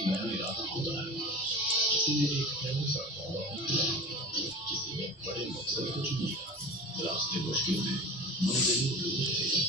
एक नया इरादा होता है, किसी ने एक ऐसा मौका दिया, किसी ने बड़े मकसद को चुन लिया। रास्ते मुश्किल थे, मंजिल दूर है।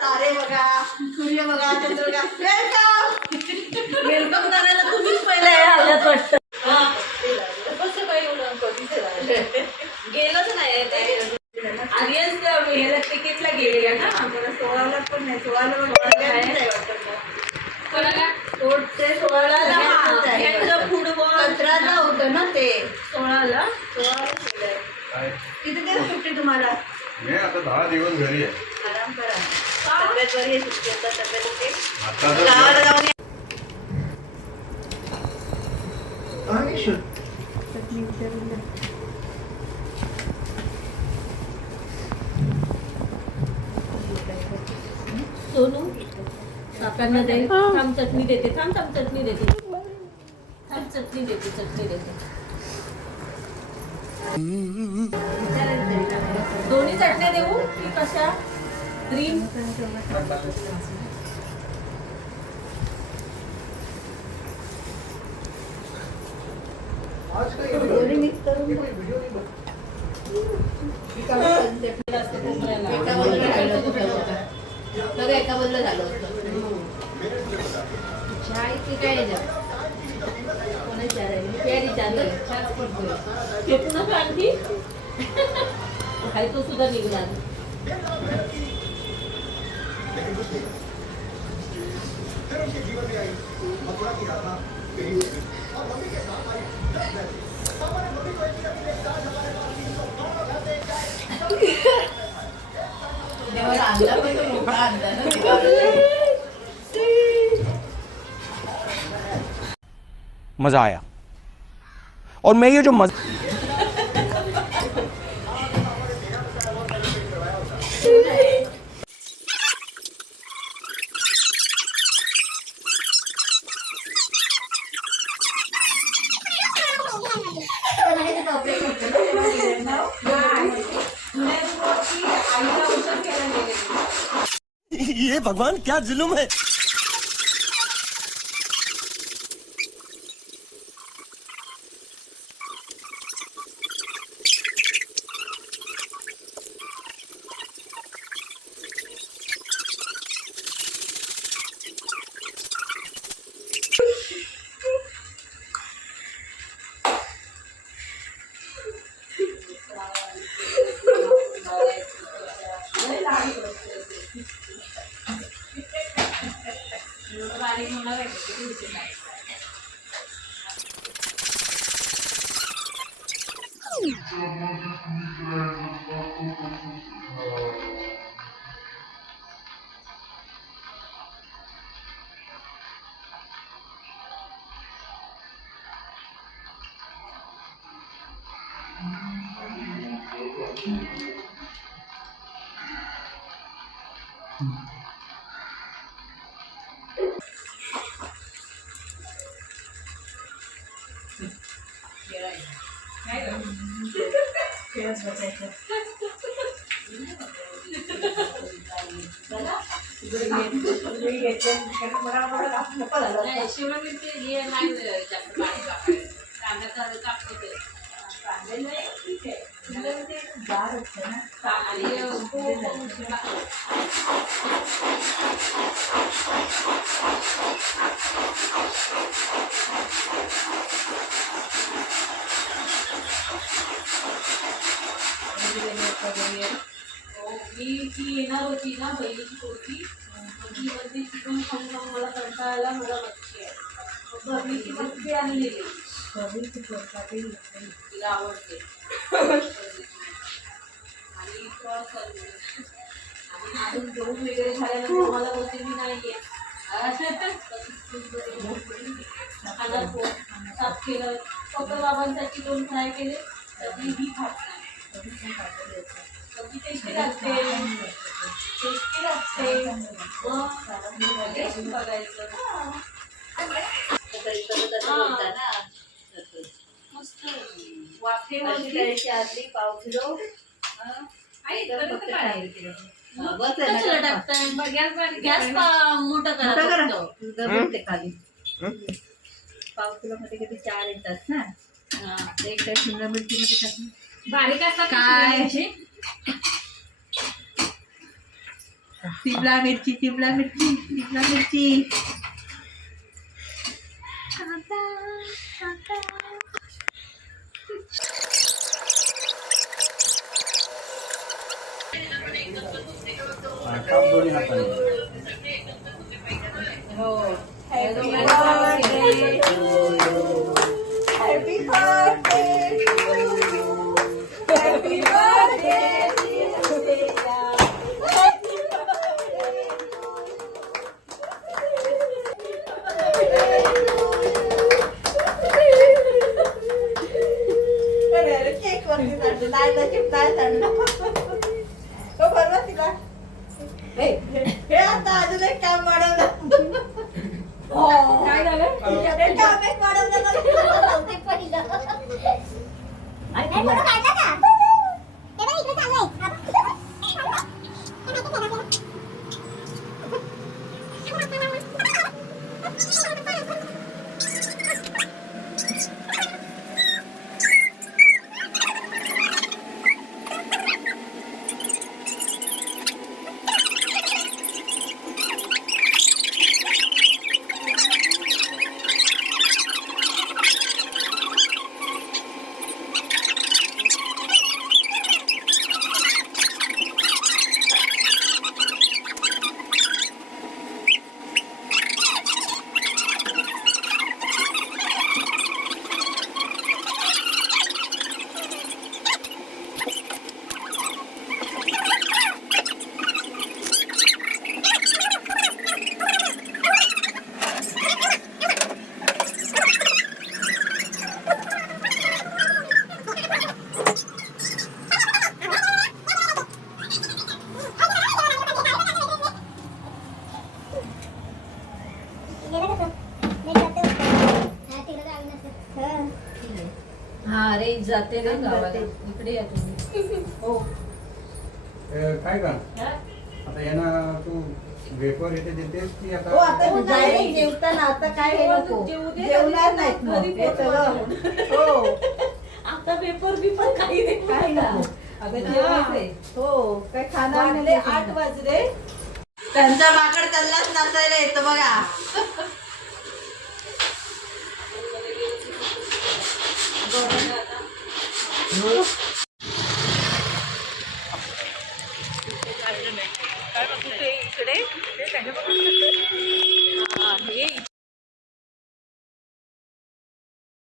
तारे बघा, सूर्य बघा, चंद्र बघा. वेलकम वेलकम करायला तुम्हीच पहिले आल्यात वाटतं. कसं काही गेलंच नाही आधीच ह्याला तिकीटला गेलेला ना, आपल्याला 16ला पण नाही, 16ला नाही वाटत. ते 16ला फुटबॉल 17ला होतं ना, ते 16ला केलंय. किती दिवस सुट्टी तुम्हाला? मी आता 10 दिवस घरी आहे. आराम करा. तब्येत बरी आहे, सुट्टी आता तब्येत होते. आता तर गावाला जाऊन सोनू काकांना दे. थांब चटणी देते, थांब थांब चटणी देते, थांब चटणी देते, चटणी देते. दोन्ही चटण्या देऊ की कशा? क्रीम मिक्स करून एका बदल झालं होतं. चाय की काय फेकू नका आणखी. खायचं सुद्धा निघणार. मजा आया और मैं ये जो मजा ये भगवान क्या जुल्म है. गार असतं ना. आणि मी ती येणार होती ना बहिणीची पोरगी, ती म्हणजे चिकन खाऊन खाऊन मला कंटाळायला मला मच्छी आहे, भरणीची मच्छी आणलेली, तिला आवडते. आणि अजून जेवून वगैरे झाल्यानंतर मला बोलते मी नाही येत. खाणार पोट साफ केलं, फक्त बाबांसाठी 2 फ्राय केले, तरी ही खात नाही. कधी टेस्टी लागते, टेस्टी लागते, मग टेस्ट बघायचं. मस्त वाफेवरती त्याची आतली पाव किलो कशाला टाकताय? गॅस मोठा करा फक्त. खाली पाव किलो मध्ये किती 4 येतात ना. एक काय शिमला मिरची मध्ये टाकून बारीक असतात काय अशी. शिमला मिरची शिमला मिरची शिमला मिरची. काम दोन्ही हाताने. हो. Happy birthday to you. Happy birthday to you. Happy birthday dear Seya. Happy birthday. अरे केक वरती चढलं नाही तर चिपटाय चढलं. तो बरोबर तिला हे आता अजून एक काम वाढवलं. काय झालं? हे काम एक वाढवलं नव्हते पहिलं. हा रे जाते रे गावाला. इकडे या तुम्ही. हो काय का आता यांना तू वेपर इथे देतेस की हो आता आता जाईल जेवताना. आता काय हे नको जेवणार नाहीत मग हे सगळं. हो आता पेपर बिपर काही दे काय नको. अगं जेवायचंय. हो काय खाणार नाही. 8 वाजले. त्यांचा माकड कल्लाच नाचायला येतं बघा. इकडे